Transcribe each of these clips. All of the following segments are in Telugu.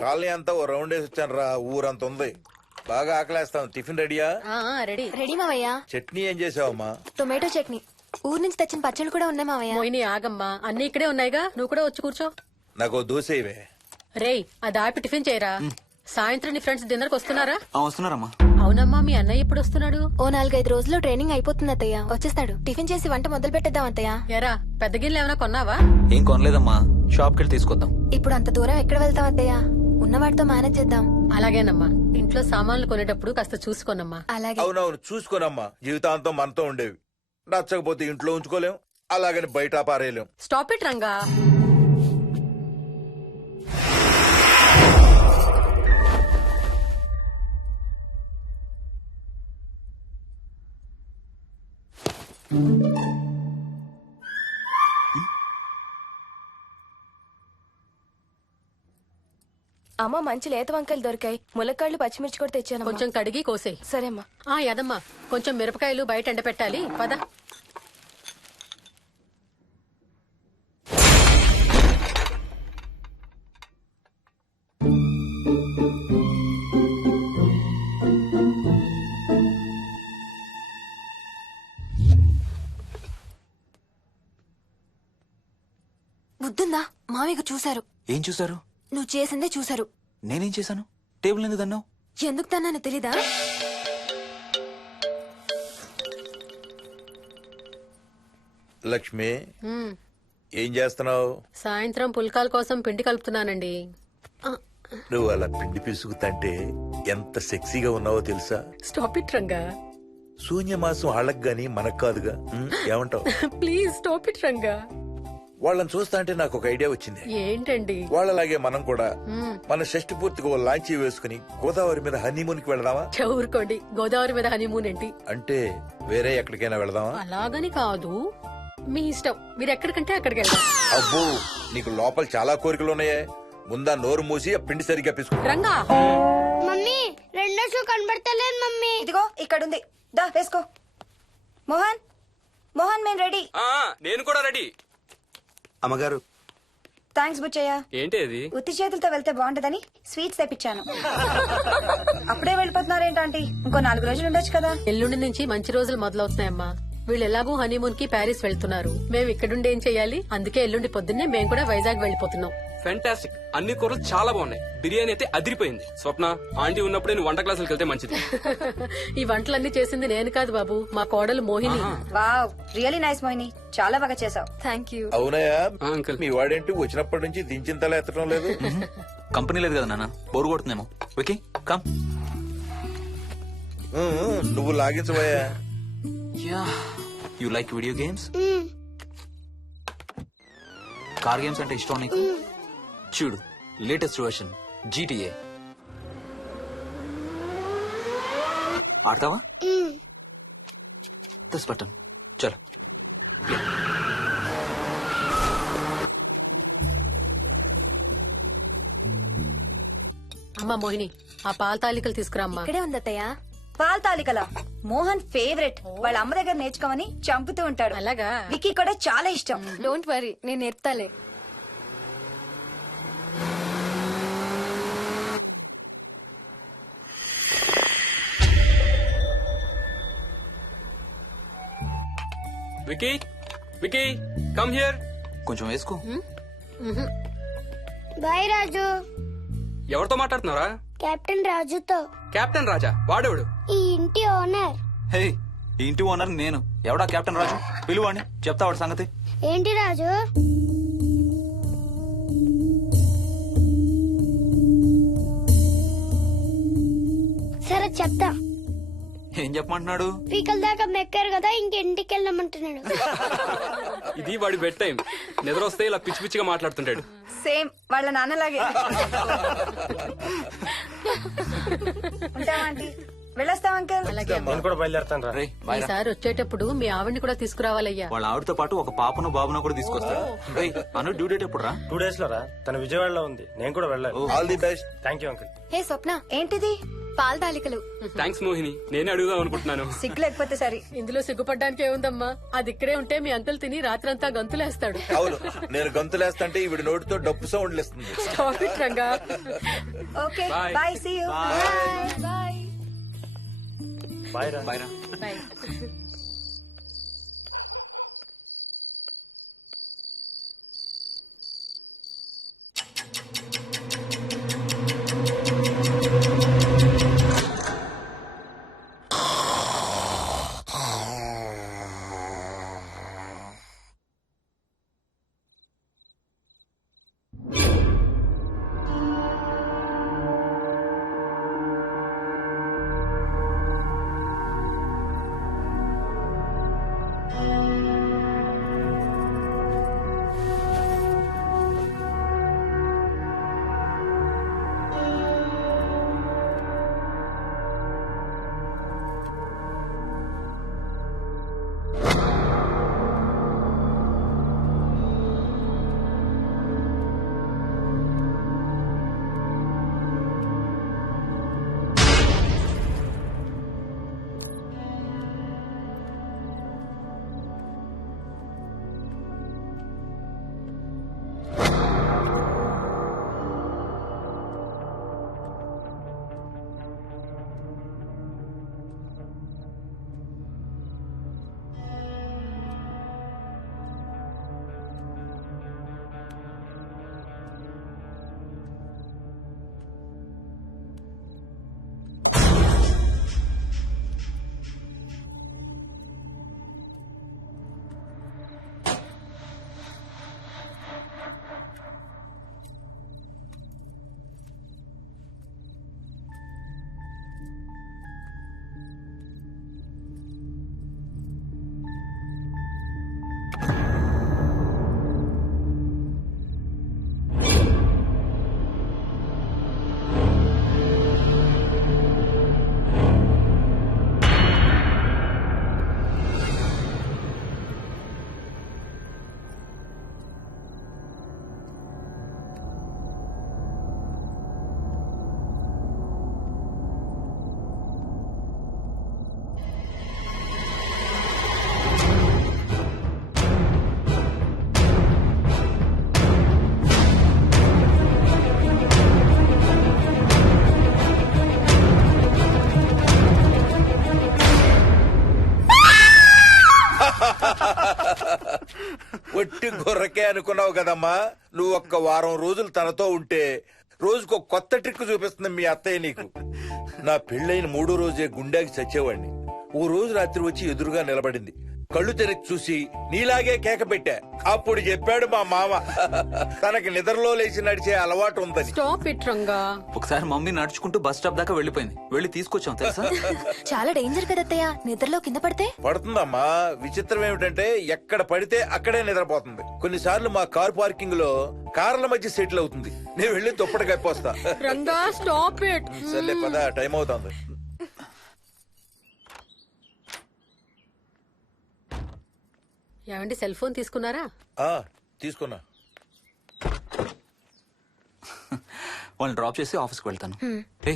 కాలనీ అంతా ఓ రౌండ్ వేసి వచ్చాను రా. ఊరంత ఉంది. బాగా ఆకలేస్తాం. టిఫిన్ రెడీయా? రెడీ రెడీ మావయ్య. చట్నీ ఏం చేసావమ్మా? టొమాటో చట్నీ. ఊరు నుంచి తెచ్చిన పచ్చళ్ళు కూడా ఉన్నాయి మావయ్య. మోయిని ఆగమ్మా, అన్ని ఇక్కడే ఉన్నాయిగా, నువ్వు కూడా వచ్చి కూర్చో. నాకు దోశ ఇవే. రేయ్, అది ఆపి టిఫిన్ చేయరా. సాయంత్రం నీ ఫ్రెండ్స్ డిన్నర్ కి వస్తున్నారా? వస్తున్నారమ్మా. అవునమ్మా, మీ అన్నయ్య ఎప్పుడు వస్తున్నాడు? ఓ 4-5 రోజుల్లో ట్రైనింగ్ అయిపోతుంది అత్తయ్య. వచ్చేస్తాడు. టిఫిన్ చేసి వంట మొదలు పెట్టేద్దాం అత్తయ్య. ఎరా, పెద్ద గిన్నెలు ఏమైనా కొన్నావా? ఏం కొనలేదమ్మా, షాప్ కెళ్ళి తీసుకొద్దాం. ఇప్పుడు అంత దూరం ఎక్కడ వెళ్తాం అత్తయ్య? ఉన్న వాటితో మేనేజ్ చేద్దాం. అలాగేనమ్మా, ఇంట్లో సామాన్లు కొనేటప్పుడు కాస్త చూసుకోనమ్మా. అలాగే. అవునవును, చూసుకోనమ్మా. జీవితాంతం మనతో ఉండేవి. నచ్చకపోతే ఇంట్లో ఉంచుకోలేం, అలాగని బయట పారేయలేం. Stop it Ranga. అమ్మ, మంచి లేత వంకాయలు దొరికాయి. ములక్కాళ్ళు, పచ్చిమిర్చి కూడా తెచ్చాను. కొంచెం కడిగి కోసేయ్. సరేమ్మా. యదమ్మా, కొంచెం మిరపకాయలు బయట ఎండపెట్టాలి. పద. బుద్ధుందా? మామయ్య చూశారు. ఏం చూసారు? నువ్వు చేసిందే చూశారు. నేనేం చేశాను? టేబుల్ ఎందుకు దన్నావు? ఎందుకు తన్నాను తెలీదా? లక్ష్మి, ఏం చేస్తున్నావు? సాయంత్రం పుల్కాల కోసం పిండి కలుపుతున్నానండి. నువ్వు అలా పిండి పిసుకుతంటే ఎంత సెక్సీగా ఉన్నావో తెలుసా? Stop it Ranga. శూన్యమాసం వాళ్ళకి గాని మనకు కాదుగా. ఏమంటావు? Please stop it Ranga. వాళ్ళని చూస్తా అంటే నాకు ఒక ఐడియా వచ్చింది. ఏంటండి? వాళ్ళలాగే మనం కూడా మన షష్టి పూర్తిగా ఓ లాంచీ వేసుకుని గోదావరి మీద హనీమూన్ కి వెళదామా? ఊరుకోండి, గోదావరి మీద హనీమూన్ ఏంటి? అంటే వేరే ఎక్కడికైనా వెళదామా? అలాగని కాదు, మీ ఇష్టం. మీరు ఎక్కడికంటే అక్కడికి వెళ్దాం. అబ్బో, నీకు లోపల చాలా కోరికలు ఉన్నాయే. ముందా నోరు మూసి ఆ పిండి సరిగ్గా పిసుకు. రంగా. మమ్మీ, రెండో షూ కనబడతలేదు మమ్మీ. ఇదిగో ఇక్కడుంది, దా వేసుకో. మోహన్, మోహన్, మేము రెడీ. నేను కూడా రెడీ. అమ్మగారు, థ్యాంక్స్ బుచ్చయ్య. ఏంటి అది? ఉత్తి చేతులతో వెళ్తే బాగుంటదని స్వీట్స్ తెప్పించాను. అప్పుడే వెళ్ళిపోతున్నారేంటంటీ? ఇంకో 4 రోజులు ఉండొచ్చు కదా. ఎల్లుండి నుంచి మంచి రోజులు మొదలవుతున్నాయమ్మా. వీళ్ళు ఎలాగూ హనీమూన్ కి ప్యారిస్ వెళ్తున్నారు. మేము ఇక్కడుండి ఏం చెయ్యాలి? అందుకే ఎల్లుండి పొద్దున్నే మేము కూడా వైజాగ్ వెళ్ళిపోతున్నాం. ఫెంటాస్టిక్. అన్ని కూరలు చాలా బాగున్నాయి. బిర్యానీ అయితే అదిరిపోయింది. స్వప్న, ఆంటీ ఉన్నప్పుడే నువ్వు వంట క్లాసులకు వెళ్తే మంచిది. ఈ వంటలన్నీ చేసింది నేను కాదు బాబు, మా కోడలు Mohini. Wow, really nice Mohini, చాలా బాగా చేసావు. Thank you. అవునయా, అంకుల్. మీ వాడేంటి వచ్చినప్పటి నుంచి దించిన తల ఎత్తడం లేదు? కంపెనీ లేదు కదా నాన్న, బోరు కొడుతుందేమో. Okay come. నువ్వు లాగించబోయా? You like video games? Car games అంటే ఇష్టం నీకు? చూడు, లేటెస్ట్ వర్షన్ GTA. ఆడతావా? This button. చలో. అమ్మా మోహిని, ఆ పాల తాలికలు తీసుకురామ్మా. ఇక్కడే ఉంది అత్తయ్య. పాల్ తాలికల మోహన్ ఫేవరెట్. వాళ్ళ అమ్మ దగ్గర నేర్చుకోమని చంపుతూ ఉంటాడు. అలాగా? విక్కీ కూడా చాలా ఇష్టం. డోంట్ వరీ, నేను నేర్పుతాలే. Vicky, Vicky, come here. కొంచెం వేసుకో. బాయ్ రాజు. ఎవరితో మాట్లాడుతున్నారా? కెప్టెన్ రాజుతో. కెప్టెన్ రాజా? వాడేవాడు? ఈ ఇంటి ఓనర్. హే, ఈ ఇంటి ఓనర్ నేను. ఎవడా కెప్టెన్ రాజు? పిలువాడిని, చెప్తా వాడి సంగతి. ఏంటి రాజు? సరే చెప్తా. ఏం చెప్పమంటున్నాడు? పీకల దాకా మెక్కారు కదా, ఇంటికి వెళ్ళమంటున్నాడు. ఇది వాడి బెడ్ టైం. నిద్ర వస్తే ఇలా పిచ్చి పిచ్చిగా మాట్లాడుతుంటాడు. సేమ్ వాళ్ళ నాన్నలాగే. ఉంటావా ఆంటీ? వెళ్ళొస్తాం అంకల్. అలాగే. నేను కూడా బయలుదేరుతాను రా. రేయ్, బాయ్ రా. ఈసారి వచ్చేటప్పుడు మీ ఆవిడ్ని కూడా తీసుకురావాలయ్యా. వాళ్ళ ఆవిడతో పాటు ఒక పాపను బాబును కూడా తీసుకొస్తాడు. రేయ్, అను డ్యూ డేట్ ఎప్పుడు రా? 2 days లో రా. తన విజయవాడలో ఉంది, నేను కూడా వెళ్ళాలి. All the best. Thank you uncle. Hey Swapna, ఏంటిది? పాల తాలికలు. థ్యాంక్స్ మోహిని, నేనే అడుగుదాం అనుకుంటున్నాను. సిగ్గు లేకపోతే సరే. ఇందులో సిగ్గుపడ్డానికి ఏముందమ్మా, అది ఇక్కడే ఉంటే మీ అంకుల్ తిని రాత్రంతా గంతులేస్తాడు. అవును, నేను గంతులేస్తంటే ఈవిడ నోటితో డప్పు సౌండ్లు ఇస్తుంది. Stop it, Ranga. Okay Bye. Bye, see you. Bye. Bye రా. బాయ్ రా. Bye. ఒట్టి గొర్రకే అనుకున్నావు కదమ్మా. నువ్వు ఒక్క వారం రోజులు తనతో ఉంటే రోజుకో కొత్త ట్రిక్ చూపిస్తుంది మీ అత్తయ్య నీకు. నా పెళ్ళైన 3వ రోజే గుండెకి చచ్చేవాడిని. ఓ రోజు రాత్రి వచ్చి ఎదురుగా నిలబడింది. కళ్ళు తెరిచి చూసి నీలాగే కేక పెట్టా. అప్పుడు చెప్పాడు మా మామ తనకి నిద్రలో లేచి నడిచే అలవాటు ఉందని. Stop it, Ranga. ఒకసారి మమ్మీ నడుచుకుంటూ బస్ స్టాప్ దాకా వెళ్ళిపోయింది. వెళ్ళి తీసుకొచ్చాం తెలుసా. చాలా డేంజర్ కదా అత్తయ్య, నిద్రలో కింద పడితే. పడుతుందమ్మా. విచిత్రం ఏమిటంటే ఎక్కడ పడితే అక్కడే నిద్రపోతుంది. కొన్నిసార్లు మా కార్ పార్కింగ్ లో కార్ల మధ్య సెటిల్ అవుతుంది. నేను వెళ్ళి దుప్పటి కప్పొస్తా. Ranga, stop it. సర్లే పద, టైం అవుతుంది. ఏమండి, సెల్ ఫోన్ తీసుకున్నారా? తీసుకున్నా. వాళ్ళని డ్రాప్ చేసి ఆఫీస్కి వెళ్తాను. ఏ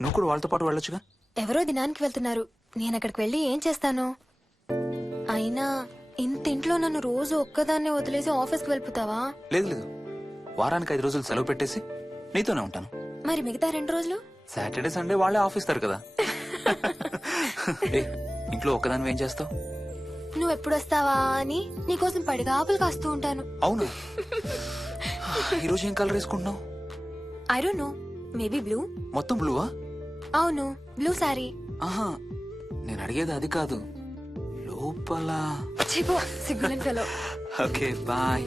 నువ్వు కూడా వాళ్ళతో పాటు వెళ్ళొచ్చుగా. ఎవరో దినానికి వెళ్తున్నారు, నేను అక్కడికి వెళ్ళి ఏం చేస్తాను? అయినా ఇంత ఇంట్లో నన్ను రోజు ఒక్కదాన్నే వదిలేసి ఆఫీస్కి వెళ్ళిపోతావా? లేదు లేదు, వారానికి 5 రోజులు సెలవు పెట్టేసి నీతోనే ఉంటాను. మరి మిగతా 2 రోజులు? సాటర్డే సండే వాళ్ళే ఆఫీస్ తారు కదా. ఏ ఇంట్లో ఒక్కదాని ఏం చేస్తావు? నువ్వు ఎప్పుడు వస్తావా అని నీకోసం పడిగాపులు కాస్తూ ఉంటాను. అవును. ఈరోజు ఏం కలర్ వేసుకుంటున్నావు? I don't know, maybe blue. మొత్తం బ్లూవా? అవును, బ్లూ సారీ. ఆహా, నేను అడిగేది అది కాదు, లోపల. సిగ్గులేని ఫెలో. Okay bye.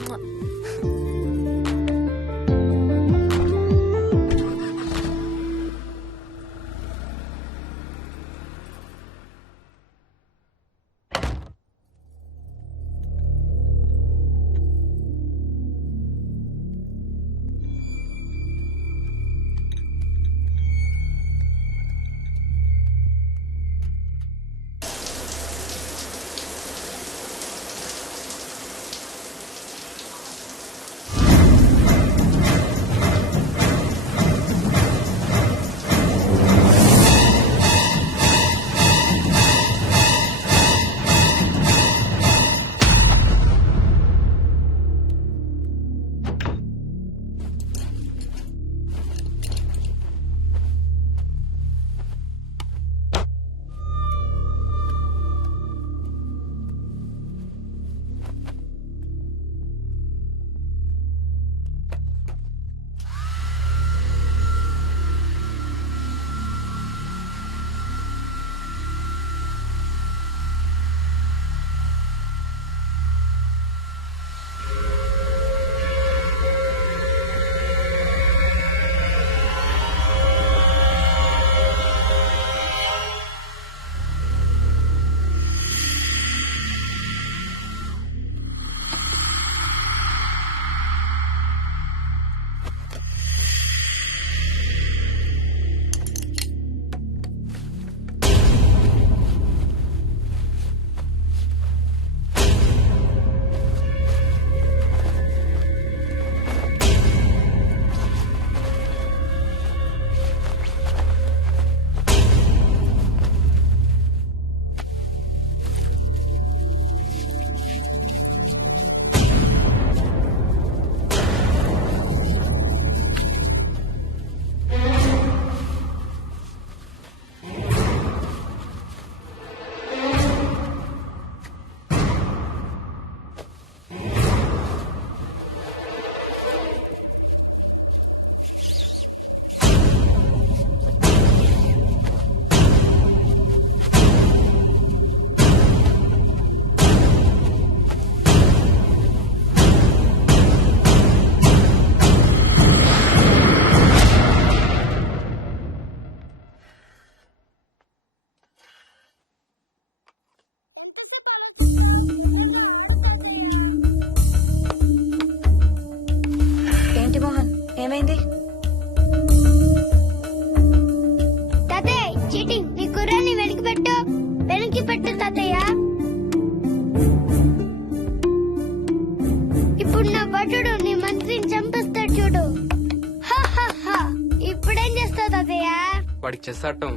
వాడికి చెస్ ఆడటం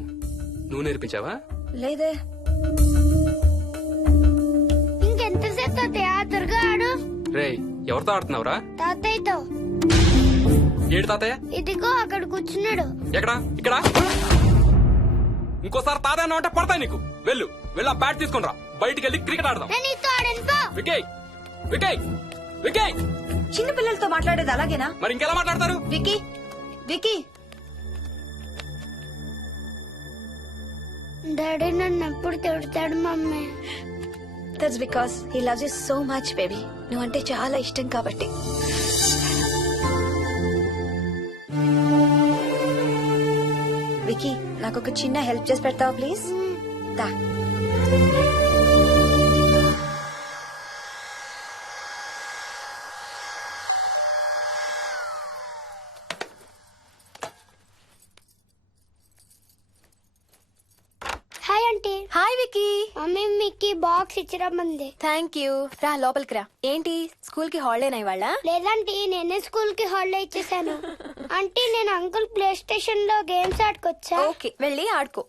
నువ్వు నేర్పించావా? లేదే. ఇంకెంతసేపు తాతయ్య త్వరగా ఆడు. రేయ్ ఎవరితో ఆడుతున్నావురా? తాతయ్యతో. ఏడు తాతయ్య? ఇదిగో అక్కడ కూర్చున్నాడు. ఎక్కడా? ఇక్కడ. ఇంకోసారి తాతయ్య అన్నావు అంటే పడతాయి నీకు. వెళ్ళు వెళ్ళి ఆ బ్యాట్ తీసుకుని రా, బయటికి వెళ్ళి క్రికెట్ ఆడదాం. నేను నీతో ఆడను పో. వికయ్ వికయ్ వికయ్. చిన్న పిల్లలతో మాట్లాడేది అలాగేనా? మరి ఇంకెలా మాట్లాడతారు? Wiki, wiki. డాడీ నన్ను ఎప్పుడు తిడతాడు mummy. That's because he loves you so much baby. నువ్వంటే చాలా ఇష్టం కాబట్టి. వికీ, నాకు ఒక చిన్న హెల్ప్ చేసి పెడతావా ప్లీజ్? దా. Hi aunty. Hi Vicky. Mummy మీకు బాక్స్ ఇచ్చిరమ్మంది. Thank you. రా లోపలికి రా. ఏంటి స్కూల్ కి హాలిడేనా ఇవాళ? లేదంటే నేనే స్కూల్ కి హాలిడే ఇచ్చేసాను. అంటే నేను అంకుల్ ప్లే స్టేషన్ లో గేమ్స్ ఆడుకోవచ్చా? ఓకే వెళ్ళి ఆడుకో.